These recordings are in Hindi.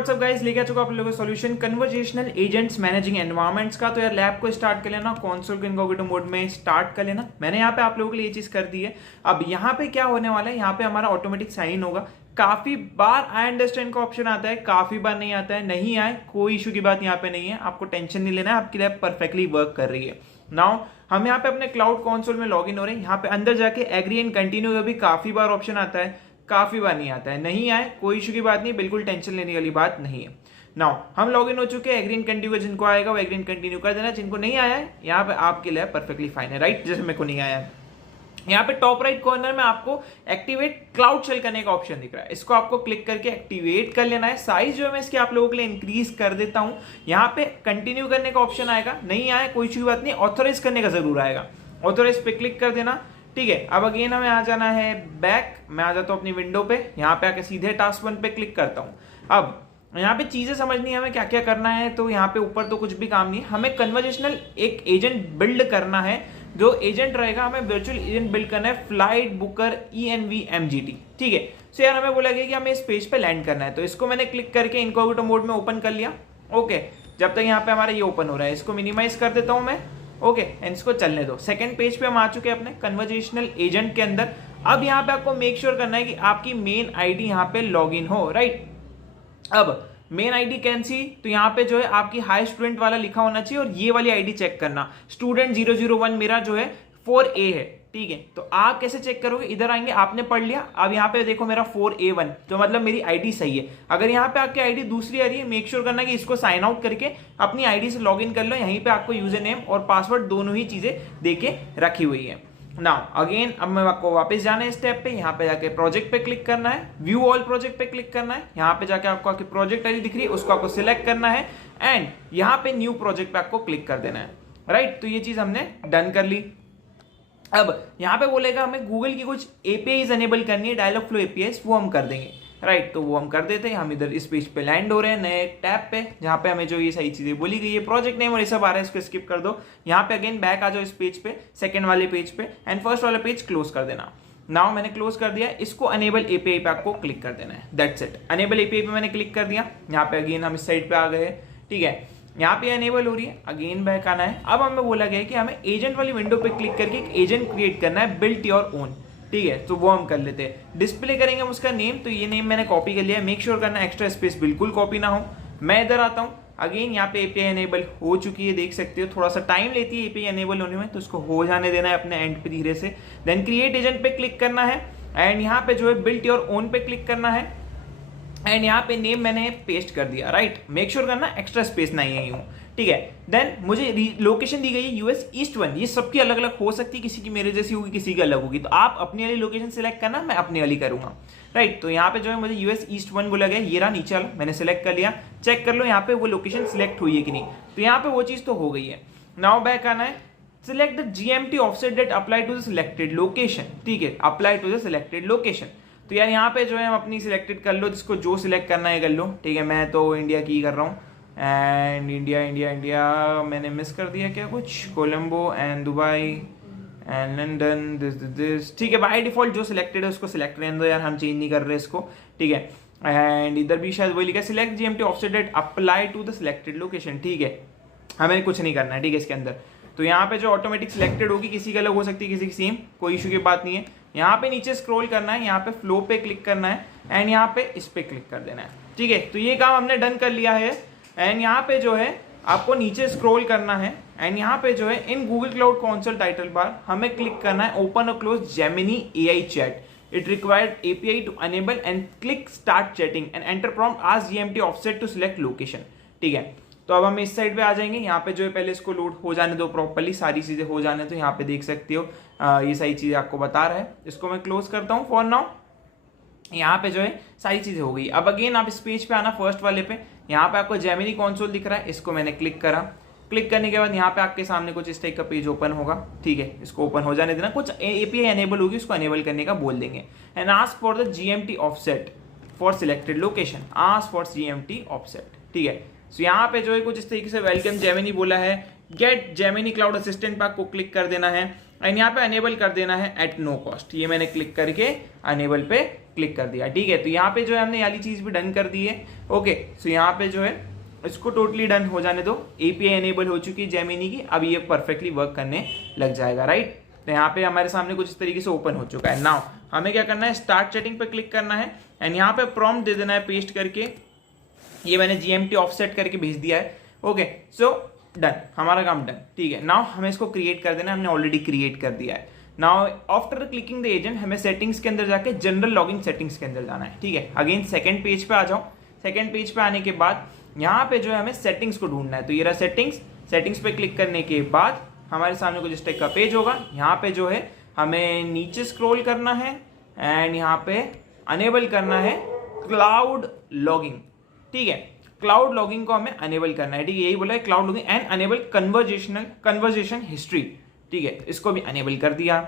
व्हाट्सअप गाइस, लेके आ चुका आप लोगों को solution conversational agents managing environments का। तो यार लैब को स्टार्ट कर लेना, कंसोल इनकॉग्निटो मोड में स्टार्ट कर लेना। मैंने यहाँ पे आप लोगों के लिए ये चीज कर दी है। अब यहाँ पे क्या होने वाला है, यहाँ पे हमारा ऑटोमेटिक साइन होगा। काफी बार आई अंडरस्टैंड का ऑप्शन आता है, काफी बार नहीं आता है। नहीं आए कोई इशू की बात यहाँ पे नहीं है, आपको टेंशन नहीं लेना है, आपकी लैब परफेक्टली वर्क कर रही है। नाउ हम यहाँ पे अपने क्लाउड कंसोल में लॉगिन हो रहे हैं। यहाँ पे अंदर जाके एग्री एंड कंटिन्यू का भी काफी बार ऑप्शन आता है, काफी बार नहीं आता है। नहीं आए कोई इशू की बात नहीं, बिल्कुल टेंशन लेने वाली बात नहीं है। नाउ हम लॉगिन हो चुके हैं। एग्री एंड कंटिन्यू का जिनको आएगा वो एग्री एंड कंटिन्यू कर देना, जिनको नहीं आया है यहाँ पे आपके लिए परफेक्टली फाइन है, राइट। जैसे मेरे को नहीं आया है। यहाँ पे टॉप राइट कॉर्नर में आपको एक्टिवेट क्लाउड शेल करने का ऑप्शन दिख रहा है, इसको आपको क्लिक करके एक्टिवेट कर लेना है। साइज जो है मैं इसके आप लोगों के लिए इंक्रीज कर देता हूँ। यहाँ पे कंटिन्यू करने का ऑप्शन आएगा, नहीं आया कोई इशू बात नहीं, ऑथोराइज करने का जरूर आएगा। ऑथोराइज पे क्लिक कर देना, ठीक है। अब अगेन हमें आ जाना है बैक, मैं आ जाता हूँ अपनी विंडो पे। यहाँ पे आके सीधे टास्क 1 पे क्लिक करता हूँ। अब यहाँ पे चीजें समझनी है हमें क्या क्या करना है। तो यहाँ पे ऊपर तो कुछ भी काम नहीं है, हमें कन्वर्जेशनल एक एजेंट बिल्ड करना है। जो एजेंट रहेगा हमें वर्चुअल एजेंट बिल्ड करना है, फ्लाइट बुकर ENVMGT, ठीक है। सो यार हमें बोला गया कि हमें इस पेज पे लैंड करना है, तो इसको मैंने क्लिक करके इनकॉग्निटो मोड में ओपन कर लिया। ओके, जब तक यहाँ पे हमारा ये ओपन हो रहा है, इसको मिनिमाइज कर देता हूँ मैं। ओके, एंड इसको चलने दो। सेकंड पेज पे हम आ चुके हैं अपने कन्वर्जेशनल एजेंट के अंदर। अब यहाँ पे आपको मेक श्योर करना है कि आपकी मेन आईडी यहाँ पे लॉगिन हो, राइट। अब मेन आईडी कैंसी, तो यहाँ पे जो है आपकी हाई स्टूडेंट वाला लिखा होना चाहिए, और ये वाली आईडी चेक करना, स्टूडेंट 001 मेरा जो है 4A है, ठीक है। तो आप कैसे चेक करोगे, इधर आएंगे, आपने पढ़ लिया। अब यहाँ पे देखो मेरा 4A1, तो मतलब मेरी आईडी सही है। अगर यहाँ पे आपकी आईडी दूसरी आ रही है, मेक श्योर करना कि इसको साइन आउट करके अपनी आईडी से लॉगिन कर लो। यहीं पे आपको यूजर नेम और पासवर्ड दोनों ही चीजें देके रखी हुई है। नाउ अगेन अब मैं आपको वापस जाना है स्टेप पे। यहाँ पे जाके प्रोजेक्ट पे क्लिक करना है, व्यू ऑल प्रोजेक्ट पे क्लिक करना है। यहाँ पे जाके आपको आपकी प्रोजेक्ट आईडी दिख रही है, उसको आपको सिलेक्ट करना है, एंड यहाँ पे न्यू प्रोजेक्ट पे आपको क्लिक कर देना है, राइट। तो ये चीज हमने डन कर ली। अब यहाँ पे बोलेगा हमें गूगल की कुछ एपीआईज एनेबल करनी है, डायलॉग फ्लो एपीआईज, वो हम कर देंगे, राइट। तो वो हम कर देते हैं। हम इधर इस पेज पे लैंड हो रहे हैं, नए टैब पे, जहाँ पे हमें जो ये सही चीजें बोली गई है, प्रोजेक्ट नेम और ये सब आ रहा है, इसको स्किप कर दो। यहाँ पे अगेन बैक आ जाओ इस पेज पे, सेकंड वाले पेज पे, एंड फर्स्ट वाला पेज क्लोज कर देना। नाउ मैंने क्लोज कर दिया, इसको अनेबल एपीआई पे आपको क्लिक कर देना है, दैट्स इट। अनेबल एपीआई पे मैंने क्लिक कर दिया। यहाँ पे अगेन हम इस साइड पे आ गए, ठीक है। यहाँ पे अनेबल हो रही है, अगेन बैक आना है। अब हमें बोला गया है कि हमें एजेंट वाली विंडो पे क्लिक करके एक एजेंट क्रिएट करना है, बिल्ट योर ओन, ठीक है। तो वो हम कर लेते हैं। डिस्प्ले करेंगे हम उसका नेम, तो ये नेम मैंने कॉपी कर लिया है। मेक श्योर करना एक्स्ट्रा स्पेस बिल्कुल कॉपी ना हो। मैं इधर आता हूँ, अगेन यहाँ पे एपीआई एनेबल हो चुकी है, देख सकते हो। थोड़ा सा टाइम लेती है एपीआई एनेबल होने में, तो उसको हो जाने देना है अपने एंड पे धीरे से। देन क्रिएट एजेंट पे क्लिक करना है, एंड यहाँ पे जो है बिल्ट योर ओन पे क्लिक करना है, एंड यहाँ पे नेम मैंने पेस्ट कर दिया, राइट। मेक श्योर करना एक्स्ट्रा स्पेस नहीं है यूं, ठीक है। देन मुझे लोकेशन दी गई है US ईस्ट 1, ये सबकी अलग अलग हो सकती है, किसी की मेरे जैसी होगी, किसी की अलग होगी। तो आप अपनी वाली लोकेशन सिलेक्ट करना, मैं अपनी वाली करूंगा, राइट। तो यहाँ पे जो है मुझे US ईस्ट 1 बोला गया, ये रहा नीचे वाला, मैंने सिलेक्ट कर लिया। चेक कर लो यहाँ पे वो लोकेशन सिलेक्ट हुई है कि नहीं, तो यहाँ पे वो चीज तो हो गई है। नाउ बैक आना है, select the GMT offset that apply to the selected location, ठीक है, apply to the selected location. तो यार यहाँ पे जो है हम अपनी सिलेक्टेड कर लो, जिसको जो सिलेक्ट करना है कर लो, ठीक है। मैं तो इंडिया की कर रहा हूँ, एंड इंडिया इंडिया इंडिया मैंने मिस कर दिया क्या कुछ, Colombo and Dubai and London, this, ठीक है। बाय डिफॉल्ट जो सिलेक्टेड है उसको सिलेक्ट रहने दो यार, हम चेंज नहीं कर रहे इसको, ठीक है। एंड इधर भी शायद वही लिखा, select GMT offset that apply to the selected location, ठीक है। हमें कुछ नहीं करना है, ठीक है, इसके अंदर। तो यहाँ पे जो ऑटोमेटिक सिलेक्टेड होगी, किसी की अलग हो सकती है, किसी की सेम, कोई इशू की बात नहीं है। यहाँ पे नीचे स्क्रॉल करना है, यहाँ पे फ्लो पे क्लिक करना है, एंड यहाँ पे इस पे क्लिक कर देना है, ठीक है। तो ये काम हमने डन कर लिया है। एंड यहाँ पे जो है आपको नीचे स्क्रॉल करना है, एंड यहाँ पे जो है in Google cloud console title bar हमें क्लिक करना है ओपन और close Gemini AI chat, it required API to enable, and click start chatting and enter prompt ask GMT offset to select location, ठीक है। तो अब हम इस साइड पे आ जाएंगे। यहाँ पे जो है पहले इसको लोड हो जाने दो प्रॉपर्ली, सारी चीजें हो जाने दो। यहाँ पे देख सकते हो ये सारी चीजें आपको बता रहा है। इसको मैं क्लोज करता हूँ फॉर नाउ। यहाँ पे जो है सारी चीजें हो गई। अब अगेन आप इस पेज पे आना, फर्स्ट वाले पे, यहाँ पे आपको जेमिनी कंसोल दिख रहा है, इसको मैंने क्लिक करा। क्लिक करने के बाद यहाँ पे आपके सामने कुछ इस टाइप का पेज ओपन होगा, ठीक है। इसको ओपन हो जाने देना, कुछ API एनेबल होगी, उसको एनेबल करने का बोल देंगे। And ask for the GMT offset for selected location, ask for GMT offset, ठीक है। सो यहाँ पे जो है कुछ इस तरीके से वेलकम जेमिनी बोला है। गेट जेमिनी क्लाउड असिस्टेंट पे आपको क्लिक कर देना है। एंड यहाँ पे अनेबल कर देना है एट नो कॉस्ट। ये मैंने क्लिक करके अनेबल पे क्लिक कर दिया, ठीक है। तो यहाँ पे जो है हमने ये वाली चीज भी डन कर दी है। ओके, सो यहाँ पे जो है इसको टोटली डन हो जाने दो। एपीआई एनेबल हो चुकी है जेमिनी की, अब ये परफेक्टली वर्क करने लग जाएगा, राइट। तो यहाँ पे हमारे सामने कुछ इस तरीके से ओपन हो चुका है। नाउ हमें क्या करना है, स्टार्ट चैटिंग पे क्लिक करना है एंड यहाँ पे प्रॉम्प्ट दे देना है पेस्ट करके। ये मैंने जीएमटी ऑफसेट करके भेज दिया है। ओके, सो डन, हमारा काम डन, ठीक है। नाउ हमें इसको क्रिएट कर देना है, हमने ऑलरेडी क्रिएट कर दिया है। Now after clicking the agent हमें सेटिंग्स के अंदर जाके जनरल लॉगिंग सेटिंग्स के अंदर जाना है, ठीक है। अगेन सेकंड पेज पे आ जाओ। सेकंड पेज पे आने के बाद यहाँ पे जो है हमें सेटिंग्स को ढूंढना है। तो ये रहा सेटिंग्स। सेटिंग्स पे क्लिक करने के बाद हमारे सामने कुछ इस टाइप का पेज होगा। यहाँ पे जो है हमें नीचे स्क्रॉल करना है एंड यहाँ पे अनेबल करना है क्लाउड लॉगिंग, ठीक है। क्लाउड लॉगिंग को हमें अनेबल करना है, ठीक है। यही बोला है cloud logging and enable conversation history, ठीक है। इसको भी अनेबल कर दिया।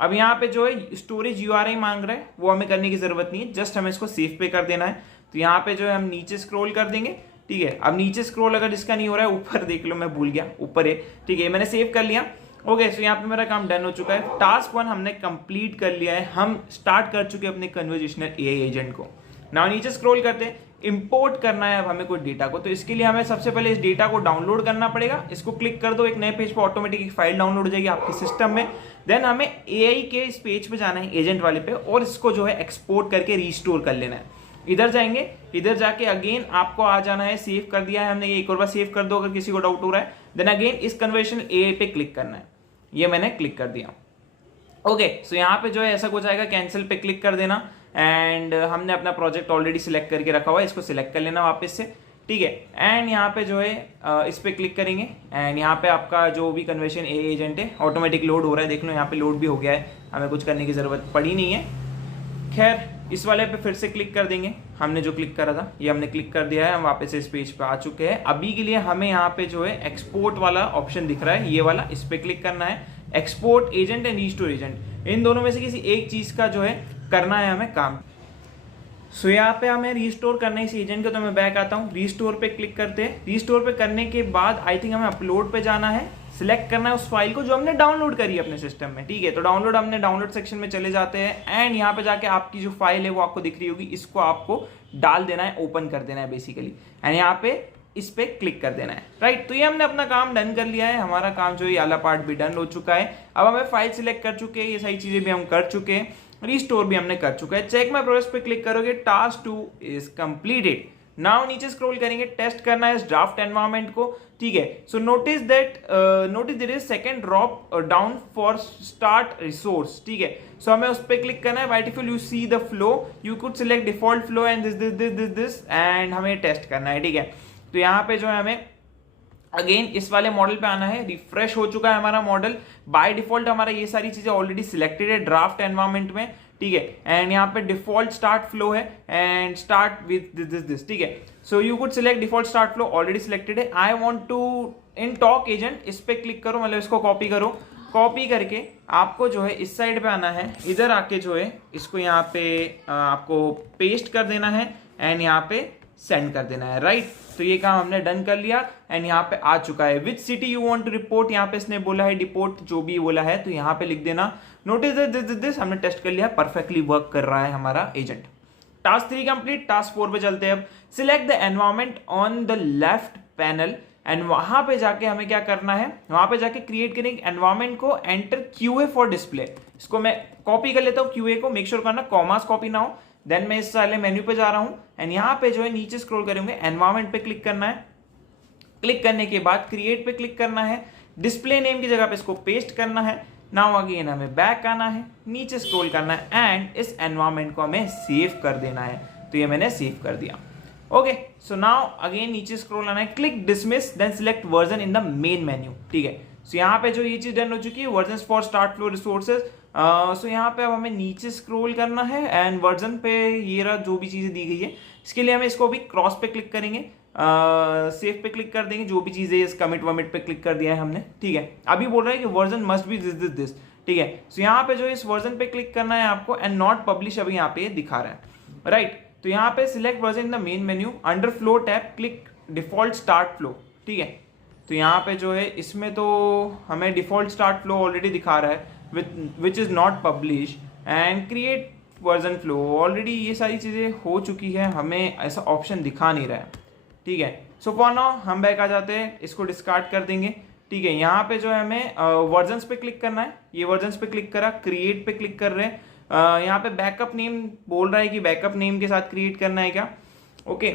अब यहाँ पे जो है स्टोरेज यूआरआई मांग रहा है, वो हमें करने की जरूरत नहीं है, जस्ट हमें इसको सेव पे कर देना है। तो यहाँ पे जो है हम नीचे स्क्रॉल कर देंगे, ठीक है। अब नीचे स्क्रॉल अगर इसका नहीं हो रहा है, ऊपर देख लो, मैं भूल गया, ऊपर है, ठीक है। मैंने सेव कर लिया। ओके, सो यहाँ पे मेरा काम डन हो चुका है। टास्क 1 हमने कंप्लीट कर लिया है, हम स्टार्ट कर चुके हैं अपने कन्वर्जेशनल एआई एजेंट को। नाउ नीचे स्क्रॉल करते हैं, इंपोर्ट करना है अब हमें कोई डेटा को। तो इसके लिए हमें सबसे पहले इस डेटा को डाउनलोड करना पड़ेगा। इसको क्लिक कर दो, एक नए पेज पर ऑटोमेटिक एक फाइल डाउनलोड हो जाएगी आपके सिस्टम में। देन हमें एआई के इस पेज पे जाना है, एजेंट वाले पे, और इसको जो है एक्सपोर्ट करके रिस्टोर कर लेना है। इधर जाएंगे, इधर जाके अगेन आपको आ जाना है, सेव कर दिया है हमने, ये एक और बार सेव कर दो अगर किसी को डाउट हो रहा है। देन अगेन इस कन्वर्सेशन एआई पे क्लिक करना है, ये मैंने क्लिक कर दिया। ओके, सो यहाँ पे जो है ऐसा कुछ आएगा, कैंसिल पे क्लिक कर देना एंड हमने अपना प्रोजेक्ट ऑलरेडी सिलेक्ट करके रखा हुआ है, इसको सिलेक्ट कर लेना वापस से, ठीक है। एंड यहाँ पे जो है इस पे क्लिक करेंगे एंड यहाँ पे आपका जो भी कन्वर्सेशन एआई एजेंट है ऑटोमेटिक लोड हो रहा है, देख लो यहाँ पे लोड भी हो गया है, हमें कुछ करने की जरूरत पड़ी नहीं है। खैर, इस वाले पे फिर से क्लिक कर देंगे, हमने जो क्लिक करा था ये हमने क्लिक कर दिया है, हम वापस इस पेज पे आ चुके हैं। अभी के लिए हमें यहाँ पे जो है एक्सपोर्ट वाला ऑप्शन दिख रहा है, ये वाला, इस पे क्लिक करना है। Export agent and restore agent, इन दोनों में से किसी एक चीज का जो है करना है हमें काम। सो यहाँ पे हमें रिस्टोर करना है इस एजेंट को, तो मैं बैक आता हूँ, रिस्टोर पे क्लिक करते हैं। रिस्टोर पे करने के बाद आई थिंक हमें अपलोड पे जाना है, सिलेक्ट करना है उस फाइल को जो हमने डाउनलोड करी है अपने सिस्टम में, ठीक है। तो डाउनलोड, हमने डाउनलोड सेक्शन में चले जाते हैं एंड यहाँ पे जाके आपकी जो फाइल है वो आपको दिख रही होगी, इसको आपको डाल देना है, ओपन कर देना है बेसिकली, एंड यहाँ पे इस पे क्लिक कर देना है, राइट। तो ये हमने अपना काम डन कर लिया है, हमारा काम जो ये वाला पार्ट भी डन हो चुका है। अब हमें फाइल सिलेक्ट कर चुके हैं, ये सारी चीजें भी हम कर चुके हैं, रिस्टोर भी हमने कर चुका है। चेक माय प्रोग्रेस पे क्लिक करोगे, टास्क 2 इज कंप्लीटेड। नाउ नीचे स्क्रॉल करेंगे, टेस्ट करना है इस ड्राफ्ट एनवायरनमेंट को, ठीक है। So notice there is second drop down for start resource, ठीक है। सो हमें उस पर क्लिक करना है। By default you see the flow, you could select default flow and this and हमें टेस्ट करना है, ठीक है। तो यहाँ पे जो है हमें अगेन इस वाले मॉडल पे आना है, रिफ्रेश हो चुका है हमारा मॉडल। बाय डिफॉल्ट हमारा ये सारी चीजें ऑलरेडी सिलेक्टेड है ड्राफ्ट एनवायरनमेंट में, ठीक है। एंड यहाँ पे डिफॉल्ट स्टार्ट फ्लो है एंड स्टार्ट विद दिस, ठीक है। So you could select default start flow, already selected है। I want to in talk agent, इस पे क्लिक करो, मतलब इसको कॉपी करो। कॉपी करके आपको जो है इस साइड पे आना है, इधर आके जो है इसको यहाँ पे आपको पेस्ट कर देना है एंड यहाँ पे सेंड कर देना है, राइट। तो ये काम हमने डन कर लिया एंड यहाँ पे आ चुका है। Which city you want to report, यहाँ पे इसने बोला है डिपोर्ट, जो भी बोला है, तो यहाँ पे लिख देना नोटिस दिस। हमने टेस्ट कर लिया, परफेक्टली वर्क कर रहा है हमारा एजेंट। Task 3 complete. टास्क 4 पे चलते हैं अब। Select the environment on the left panel and वहां पे जाके हमें क्या करना है, वहां पे जाके क्रिएट करेंगे एनवायरनमेंट को, एंटर क्यूए फॉर डिस्प्ले। इसको मैं कॉपी कर लेता हूँ क्यूए को, मेक श्योर करना कॉमास कॉपी ना हो। देन मैं इस वाले मेन्यू पे जा रहा हूं एंड यहाँ पे जो है नीचे स्क्रॉल करेंगे, एनवायरनमेंट पे क्लिक करना है। क्लिक करने के बाद क्रिएट पे क्लिक करना है, डिस्प्ले नेम की जगह पे इसको पेस्ट करना है। नाउ अगेन हमें बैक आना है, नीचे स्क्रॉल करना है एंड इस एनवायरनमेंट को हमें सेव कर देना है। तो ये मैंने सेव कर दिया। ओके, सो नाउ अगेन नीचे स्क्रॉल आना है, click dismiss, then select version in the main menu, ठीक है। सो यहाँ पे जो ये चीज डन हो चुकी है, version for start flow resources. So यहाँ पे अब हमें नीचे स्क्रॉल करना है एंड वर्जन पे ये रहा जो भी चीजें दी गई है, इसके लिए हमें इसको भी क्रॉस पे क्लिक करेंगे, सेव पे क्लिक कर देंगे, जो भी चीजें इस कमिट वमिट पे क्लिक कर दिया है हमने, ठीक है। अभी बोल रहा है कि वर्जन मस्ट बी दिस, ठीक है। सो यहाँ पे जो इस वर्जन पे क्लिक करना है आपको एंड नॉट पब्लिश अभी यहाँ पे दिखा रहा है, राइट। तो यहाँ पे select version in the main menu, under flow tab click default start flow, ठीक है। तो यहाँ पे जो है इसमें तो हमें डिफ़ॉल्ट स्टार्ट फ्लो ऑलरेडी दिखा रहा है which is not publish and create version flow, already ये सारी चीज़ें हो चुकी है, हमें ऐसा ऑप्शन दिखा नहीं रहा है। ठीक है, सो फॉर नाउ हम बैक आ जाते हैं, इसको डिस्कार्ड कर देंगे। ठीक है, यहाँ पे जो है हमें वर्जन्स पे क्लिक करना है, ये वर्जन्स पे क्लिक करा, क्रिएट पे क्लिक कर रहे हैं। यहाँ पे बैकअप नेम बोल रहा है कि बैकअप नेम के साथ क्रिएट करना है क्या। Okay,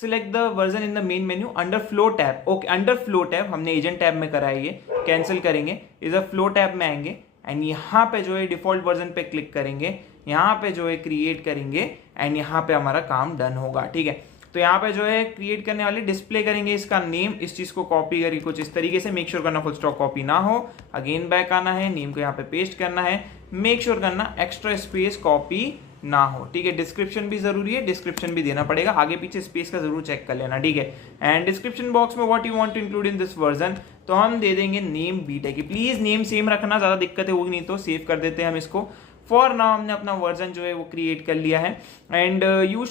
select the version in the main menu under flow tab. Okay, under flow tab हमने एजेंट टैब में करा है, ये कैंसिल करेंगे, इधर फ्लो टैब में आएंगे एंड यहाँ पे जो है डिफॉल्ट वर्जन पे क्लिक करेंगे, यहाँ पे जो है क्रिएट करेंगे एंड यहाँ पे हमारा काम डन होगा। ठीक है, तो यहाँ पे जो है क्रिएट करने वाले डिस्प्ले करेंगे इसका नेम, इस चीज को कॉपी करके कुछ इस तरीके से, मेक श्योर करना फुल स्टॉप कॉपी ना हो, अगेन बैक आना है, नेम को यहाँ पे पेस्ट करना है, मेक श्योर करना एक्स्ट्रा स्पेस कॉपी ना हो। ठीक है, डिस्क्रिप्शन भी जरूरी है, डिस्क्रिप्शन भी देना पड़ेगा, आगे पीछे स्पेस का जरूर चेक कर लेना। ठीक है, एंड डिस्क्रिप्शन बॉक्स में what you want to include in this version, तो हम दे देंगे name BTech. Please name same रखना, ज्यादा दिक्कतें होगी नहीं तो सेव कर देते हैं हम इसको। फॉर नाउ हमने अपना वर्जन जो है वो क्रिएट कर लिया है and you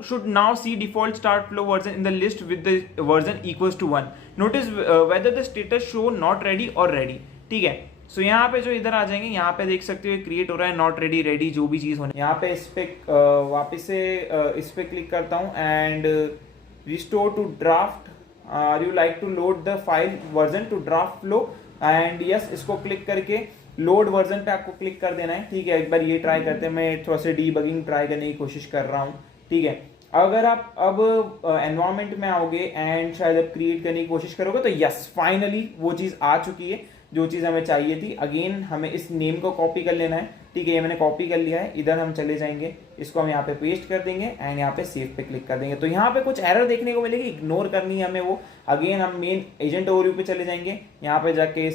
should now see default start flow version in the list with the version equals to 1। Notice whether the status show not ready और रेडी। ठीक है, सो यहाँ पे जो इधर आ जाएंगे, यहाँ पे देख सकते हो क्रिएट हो रहा है, नॉट रेडी, रेडी, जो भी चीज होने, यहाँ पे इस पे वापस से इस पे क्लिक करता हूँ and restore to draft, are you like to load the file version to draft flow and yes, इसको क्लिक करके लोड वर्जन पे आपको क्लिक कर देना है। ठीक है, एक बार ये ट्राई करते हैं, मैं थोड़ा सा डीबगिंग ट्राई करने की कोशिश कर रहा हूँ। ठीक है, अगर आप अब एनवायरमेंट में आओगे एंड शायद अब क्रिएट करने की कोशिश करोगे तो यस, फाइनली वो चीज आ चुकी है जो चीज हमें चाहिए थी। अगेन हमें इस नेम को कॉपी कर लेना है। ठीक है, ये मैंने कॉपी कर लिया है, इधर हम चले जाएंगे, इसको हम यहाँ पे पेस्ट कर देंगे एंड यहाँ पे सेव पे क्लिक कर देंगे। तो यहाँ पे कुछ एरर देखने को मिलेगी, इग्नोर करनी है हमें वो। अगेन हम मेन एजेंट ओवरव्यू पे चले जाएंगे, यहाँ पे जाके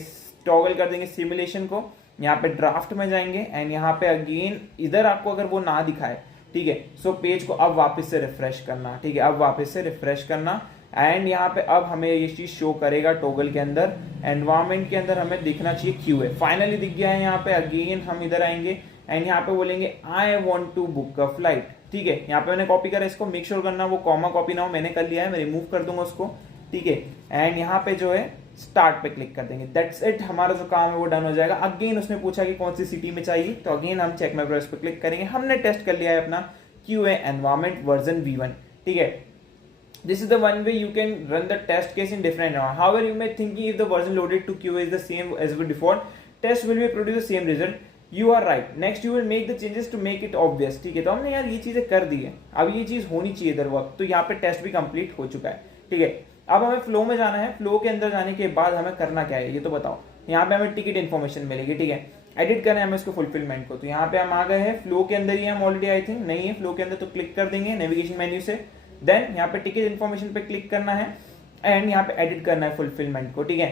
टॉगल कर देंगे सिमुलेशन को, यहाँ पे ड्राफ्ट में जाएंगे एंड यहाँ पे अगेन इधर आपको अगर वो ना दिखाए, ठीक है, सो पेज को अब वापस से रिफ्रेश करना। ठीक है, अब वापस से रिफ्रेश करना एंड यहाँ पे अब हमें ये चीज शो करेगा टॉगल के अंदर, एनवायरमेंट के अंदर हमें दिखना चाहिए क्यू है, फाइनली दिख गया है। यहाँ पे अगेन हम इधर आएंगे एंड यहाँ पे बोलेंगे I want to book a flight. ठीक है, यहाँ पे मैंने कॉपी करा, इसको मेक श्योर करना वो कॉमा कॉपी ना हो, मैंने कर लिया है, मैं रिमूव कर दूंगा उसको। ठीक है, एंड यहाँ पे जो है स्टार्ट पे क्लिक कर देंगे, दैट्स इट, हमारा जो काम है वो डन हो जाएगा। अगेन उसने पूछा कि कौन सी सिटी में चाहिए, तो अगेन हम चेक माय प्रोग्रेस पे क्लिक करेंगे, हमने टेस्ट कर लिया है अपना QA एनवायरमेंट वर्जन V1। ठीक है, this is the one way you can run the test case in different environment. However, you may thinking if the version loaded to QA is the same as the default, test will be produce the same result. You are right. Next you will make the changes to make it obvious. ठीक है, तो हमने यार ये चीजें कर दी है, अब ये चीज होनी चाहिए इधर वक्त, तो यहाँ पे टेस्ट भी कंप्लीट हो चुका है। ठीक है, अब हमें फ्लो में जाना है, फ्लो के अंदर जाने के बाद हमें करना क्या है ये तो बताओ। यहाँ पे हमें टिकट इन्फॉर्मेशन मिलेगी। ठीक है, एडिट करना है हमें इसको फुलफिलमेंट को, तो यहाँ पे हम आ गए हैं, फ्लो के अंदर ही हम ऑलरेडी, आई थिंक नहीं है फ्लो के अंदर, तो क्लिक कर देंगे नेविगेशन मेन्यू से, देन यहाँ पे टिकट इन्फॉर्मेशन पे क्लिक करना है एंड यहाँ पे एडिट करना है फुलफिलमेंट को। ठीक है,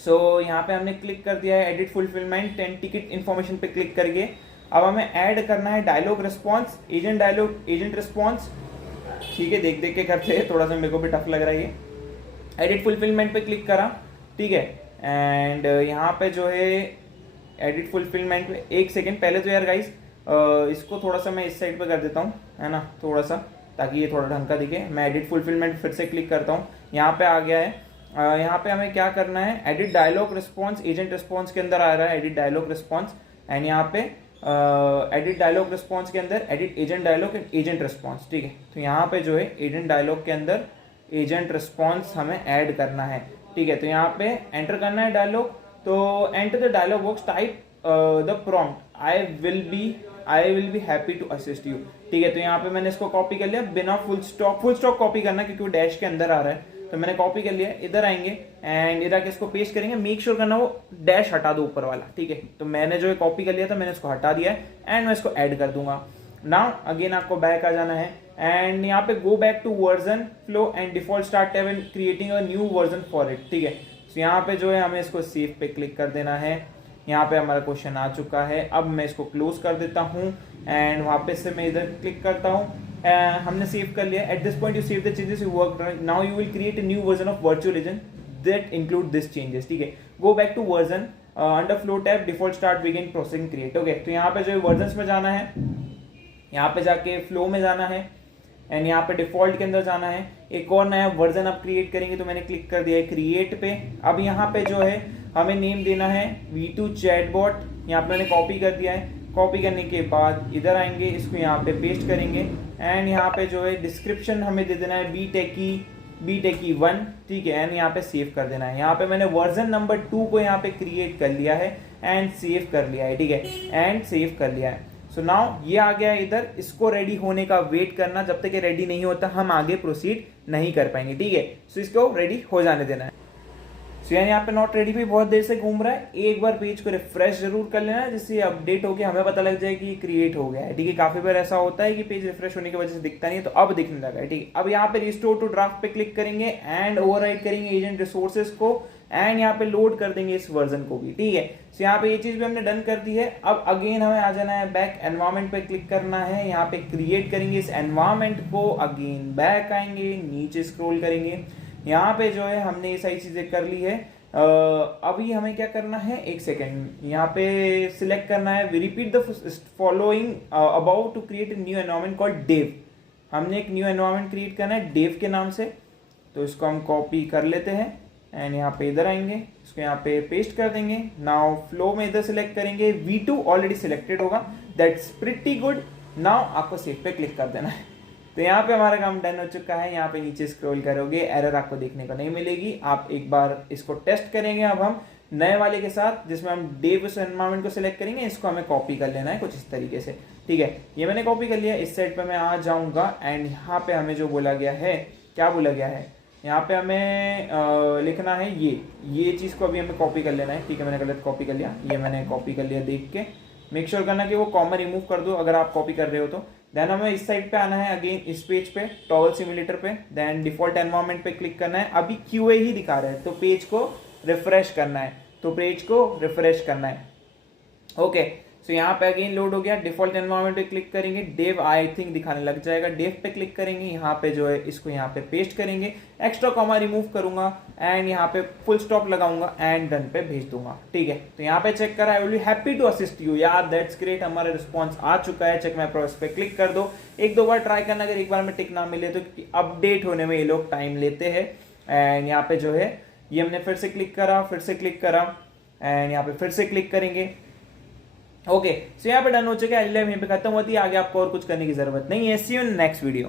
सो यहाँ पे हमने क्लिक कर दिया है edit fulfilment and ticket information पे क्लिक करके अब हमें ऐड करना है dialogue response, agent dialogue, agent response. ठीक है, देख देख के करते हैं, थोड़ा सा मेरे को भी टफ लग रहा है ये। एडिट फुलफिलमेंट पे क्लिक करा, ठीक है, एंड यहाँ पे जो है एडिट फुलफिलमेंट पे, एक सेकेंड पहले तो यार गाइस इसको थोड़ा सा मैं इस साइड पे कर देता हूँ, है ना, थोड़ा सा, ताकि ये थोड़ा ढंग का दिखे। मैं एडिट फुलफिलमेंट फिर से क्लिक करता हूँ, यहाँ पे आ गया है। यहाँ पे हमें क्या करना है, edit dialogue response, agent response के अंदर आ रहा है एडिट डायलॉग रिस्पॉन्स एंड यहाँ पे एडिट डायलॉग रिस्पॉन्स के अंदर edit agent dialogue and agent response. ठीक है, तो यहाँ पे जो है एजेंट डायलॉग के अंदर एजेंट रिस्पॉन्स हमें ऐड करना है। ठीक है, तो यहाँ पे एंटर करना है डायलॉग, तो enter the dialogue box, type the prompt I will be happy to assist you. ठीक है, तो यहाँ पे मैंने इसको कॉपी कर लिया, बिना फुल स्टॉप कॉपी करना क्योंकि वो डैश के अंदर आ रहा है, तो मैंने कॉपी कर लिया। इधर आएंगे एंड इधर आके इसको पेस्ट करेंगे, मेक श्योर करना वो डैश हटा दो ऊपर वाला। ठीक है, तो मैंने जो है कॉपी कर लिया था, मैंने इसको हटा दिया है एंड मैं इसको ऐड कर दूंगा। नाउ अगेन आपको बैक आ जाना है एंड यहाँ पे go back to version flow and default start tab and creating a new version for it. ठीक है, तो यहाँ पे जो है हमें इसको सेव पे क्लिक कर देना है। यहाँ पे हमारा क्वेश्चन आ चुका है, अब मैं इसको क्लोज कर देता हूँ एंड वापस से मैं इधर क्लिक करता हूँ। हमने सेव कर लिया। At this point you save the changes you work, now you will create a new version of virtual agent that include this changes. ठीक है, go back to version under flow tab, default start begin processing create. Okay, तो यहाँ पे जो है वर्जन में जाना है, यहाँ पे जाके फ्लो में जाना है एंड यहाँ पे डिफॉल्ट के अंदर जाना है, एक और नया वर्जन आप क्रिएट करेंगे, तो मैंने क्लिक कर दिया है क्रिएट पे। अब यहाँ पे जो है हमें नेम देना है V2 चैटबॉट, यहाँ पे मैंने कॉपी कर दिया है। कॉपी करने के बाद इधर आएंगे, इसको यहाँ पे पेस्ट करेंगे एंड यहाँ पे जो है डिस्क्रिप्शन हमें दे देना है बीटेकी 1, ठीक है, एंड यहाँ पे सेव कर देना है। यहाँ पे मैंने वर्जन नंबर 2 को यहाँ पे क्रिएट कर लिया है एंड सेव कर लिया है, ठीक है, एंड सेव कर लिया है। सो नाउ ये आ गया है इधर, इसको रेडी होने का वेट करना, जब तक ये रेडी नहीं होता हम आगे प्रोसीड नहीं कर पाएंगे, ठीक है। सो इसको रेडी हो जाने देना है। सो यानी यहाँ पे नॉट रेडी भी बहुत देर से घूम रहा है, एक बार पेज को रिफ्रेश जरूर कर लेना जिससे अपडेट होके हमें पता लग जाए कि ये क्रिएट हो गया है, ठीक है। काफी बार ऐसा होता है कि पेज रिफ्रेश होने की वजह से दिखता नहीं है, तो अब दिखने लगा है, ठीक है। अब यहाँ पे रिस्टोर टू ड्राफ्ट पे क्लिक करेंगे एंड ओवरराइट करेंगे एजेंट रिसोर्सेज को एंड यहाँ पे लोड कर देंगे इस वर्जन को भी, ठीक है। सो यहाँ पे ये चीज भी हमने डन कर दी है। अब अगेन हमें आ जाना है बैक, एनवायरमेंट पे क्लिक करना है, यहाँ पे क्रिएट करेंगे इस एनवायरमेंट को, अगेन बैक आएंगे, नीचे स्क्रॉल करेंगे, यहाँ पे जो है हमने ये सारी चीजें कर ली है। अभी हमें क्या करना है, एक सेकेंड, यहाँ पे सिलेक्ट करना है repeat the following about to create new environment called dev. हमने एक न्यू एनवायरमेंट क्रिएट करना है डेव के नाम से, तो इसको हम कॉपी कर लेते हैं एंड यहाँ पे इधर आएंगे, इसको यहाँ पे पेस्ट कर देंगे। नाउ फ्लो में इधर सिलेक्ट करेंगे, V2 ऑलरेडी सिलेक्टेड होगा, दैट्स प्रिटी गुड। नाउ आपको सेव पे क्लिक कर देना है। तो यहाँ पे हमारा काम डन हो चुका है। यहाँ पे नीचे स्क्रॉल करोगे, एरर आपको देखने को नहीं मिलेगी। आप एक बार इसको टेस्ट करेंगे अब हम नए वाले के साथ, जिसमें हम डेव एनवायरमेंट को सिलेक्ट करेंगे, इसको हमें कॉपी कर लेना है कुछ इस तरीके से, ठीक है। ये मैंने कॉपी कर लिया, इस साइड पे मैं आ जाऊंगा एंड यहाँ पे हमें जो बोला गया है, क्या बोला गया है, यहाँ पे हमें लिखना है ये चीज को अभी हमें कॉपी कर लेना है, ठीक है। मैंने गलत कॉपी कर लिया, ये मैंने कॉपी कर लिया, देख के मेक श्योर करना कि वो कॉमा रिमूव कर दो अगर आप कॉपी कर रहे हो तो। देन हमें इस साइड पे आना है, अगेन इस पेज पे टॉगल सिमुलेटर पे, देन डिफॉल्ट एनवायरमेंट पे क्लिक करना है। अभी QA ही दिखा रहा है, तो पेज को रिफ्रेश करना है, ओके। सो यहाँ पे अगेन लोड हो गया, डिफॉल्ट एनवायरमेंट पे क्लिक करेंगे, डेव आई थिंक दिखाने लग जाएगा, डेव पे क्लिक करेंगे, यहाँ पे जो है इसको यहाँ पे पेस्ट करेंगे, एक्स्ट्रा कॉमा रिमूव करूंगा एंड यहाँ पे फुल स्टॉप लगाऊंगा एंड डन पे भेज दूंगा, ठीक है। तो यहाँ पे चेक करा, I will be happy to assist you, यार दैट्स ग्रेट, हमारा रिस्पॉन्स आ चुका है, चेक माय प्रोग्रेस पे क्लिक कर दो। एक दो बार ट्राई करना, अगर एक बार में टिक ना मिले तो अपडेट होने में ये लोग टाइम लेते हैं। एंड यहाँ पे जो है ये हमने फिर से क्लिक करा एंड यहाँ पे फिर से क्लिक करेंगे, ओके। सो यहाँ पे डन हो चुका है, यहीं पे खत्म होती है, आगे आपको और कुछ करने की जरूरत नहीं है। सी यू इन नेक्स्ट वीडियो।